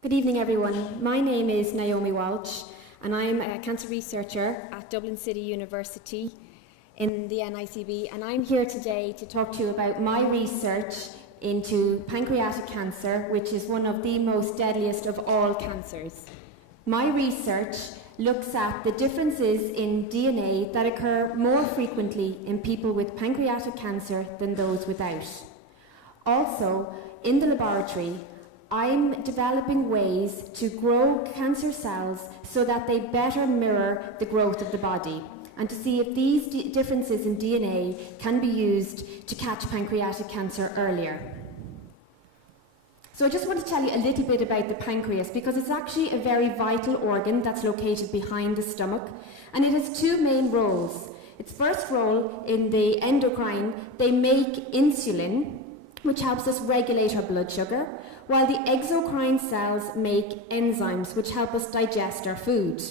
Good evening, everyone. My name is Naomi Walsh, and I'm a cancer researcher at Dublin City University in the NICB, and I'm here today to talk to you about my research into pancreatic cancer, which is one of the most deadliest of all cancers. My research looks at the differences in DNA that occur more frequently in people with pancreatic cancer than those without. Also, in the laboratory, I'm developing ways to grow cancer cells so that they better mirror the growth of the body, and to see if these differences in DNA can be used to catch pancreatic cancer earlier. So I just want to tell you a little bit about the pancreas, because it's actually a very vital organ that's located behind the stomach, and it has two main roles. Its first role in the endocrine, they make insulin, which helps us regulate our blood sugar, while the exocrine cells make enzymes which help us digest our food.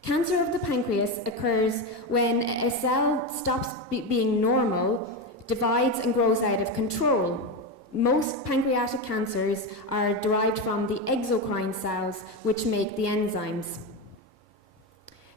Cancer of the pancreas occurs when a cell stops being normal, divides and grows out of control. Most pancreatic cancers are derived from the exocrine cells which make the enzymes.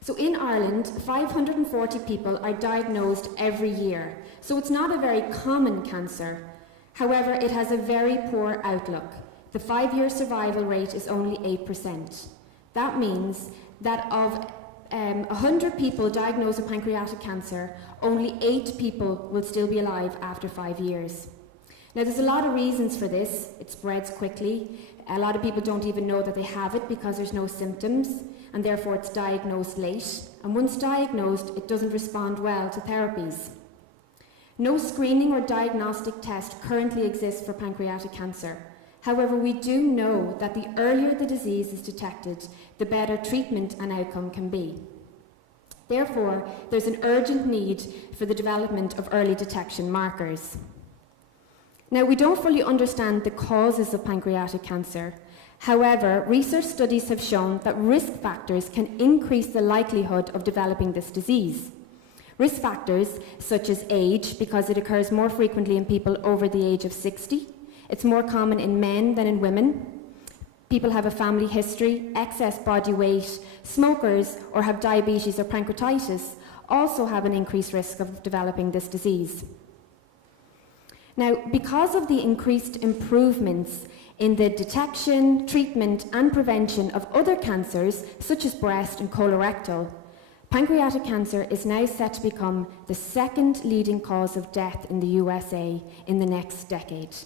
So in Ireland, 540 people are diagnosed every year, so it's not a very common cancer. However, it has a very poor outlook. The 5-year survival rate is only 8%. That means that of 100 people diagnosed with pancreatic cancer, only 8 people will still be alive after 5 years. Now, there's a lot of reasons for this. It spreads quickly. A lot of people don't even know that they have it because there's no symptoms, and therefore it's diagnosed late. And once diagnosed, it doesn't respond well to therapies. No screening or diagnostic test currently exists for pancreatic cancer. However, we do know that the earlier the disease is detected, the better treatment and outcome can be. Therefore, there's an urgent need for the development of early detection markers. Now, we don't fully understand the causes of pancreatic cancer. However, research studies have shown that risk factors can increase the likelihood of developing this disease. Risk factors such as age, because it occurs more frequently in people over the age of 60. It's more common in men than in women. People have a family history, excess body weight, smokers, or have diabetes or pancreatitis also have an increased risk of developing this disease. Now, because of the increased improvements in the detection, treatment, and prevention of other cancers, such as breast and colorectal, pancreatic cancer is now set to become the second leading cause of death in the USA in the next decade.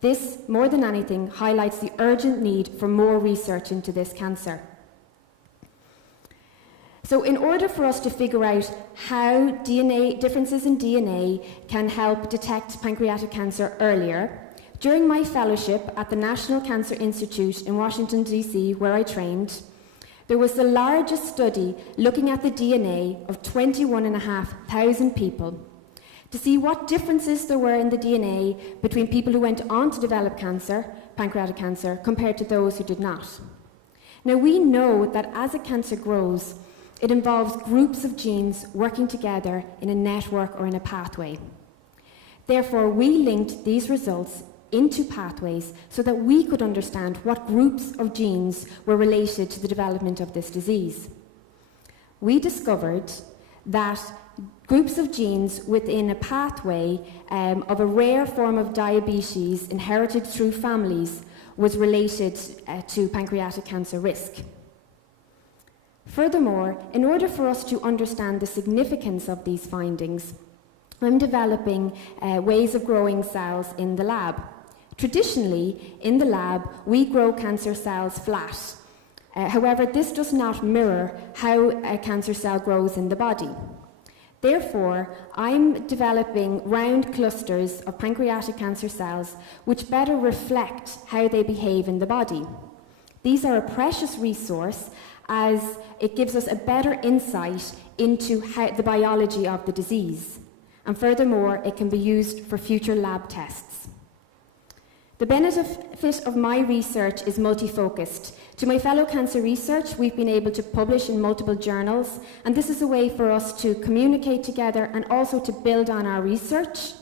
This, more than anything, highlights the urgent need for more research into this cancer. So in order for us to figure out how differences in DNA can help detect pancreatic cancer earlier, during my fellowship at the National Cancer Institute in Washington, D.C., where I trained, there was the largest study looking at the DNA of 21,500 people to see what differences there were in the DNA between people who went on to develop cancer, pancreatic cancer, compared to those who did not. Now, we know that as a cancer grows, it involves groups of genes working together in a network or in a pathway. Therefore, we linked these results into pathways so that we could understand what groups of genes were related to the development of this disease. We discovered that groups of genes within a pathway of a rare form of diabetes inherited through families was related to pancreatic cancer risk. Furthermore, in order for us to understand the significance of these findings, I'm developing ways of growing cells in the lab. Traditionally, in the lab, we grow cancer cells flat. However, this does not mirror how a cancer cell grows in the body. Therefore, I'm developing round clusters of pancreatic cancer cells which better reflect how they behave in the body. These are a precious resource as it gives us a better insight into the biology of the disease. And furthermore, it can be used for future lab tests. The benefit of my research is multi-focused. To my fellow cancer research, we've been able to publish in multiple journals, and this is a way for us to communicate together and also to build on our research.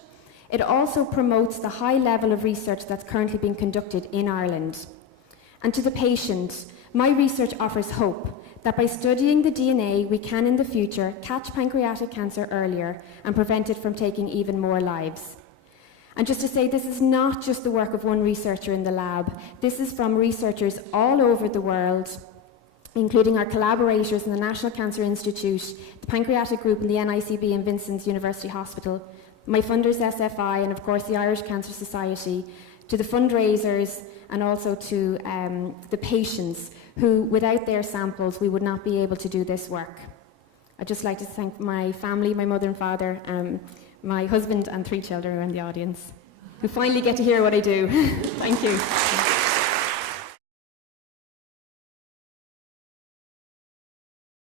It also promotes the high level of research that's currently being conducted in Ireland. And to the patient, my research offers hope that by studying the DNA, we can in the future catch pancreatic cancer earlier and prevent it from taking even more lives. And just to say, this is not just the work of one researcher in the lab. This is from researchers all over the world, including our collaborators in the National Cancer Institute, the Pancreatic Group in the NICB and Vincent's University Hospital, my funders SFI, and of course the Irish Cancer Society, to the fundraisers, and also to the patients who, without their samples, we would not be able to do this work. I'd just like to thank my family, my mother and father, my husband and 3 children who are in the audience, who finally get to hear what I do. Thank you.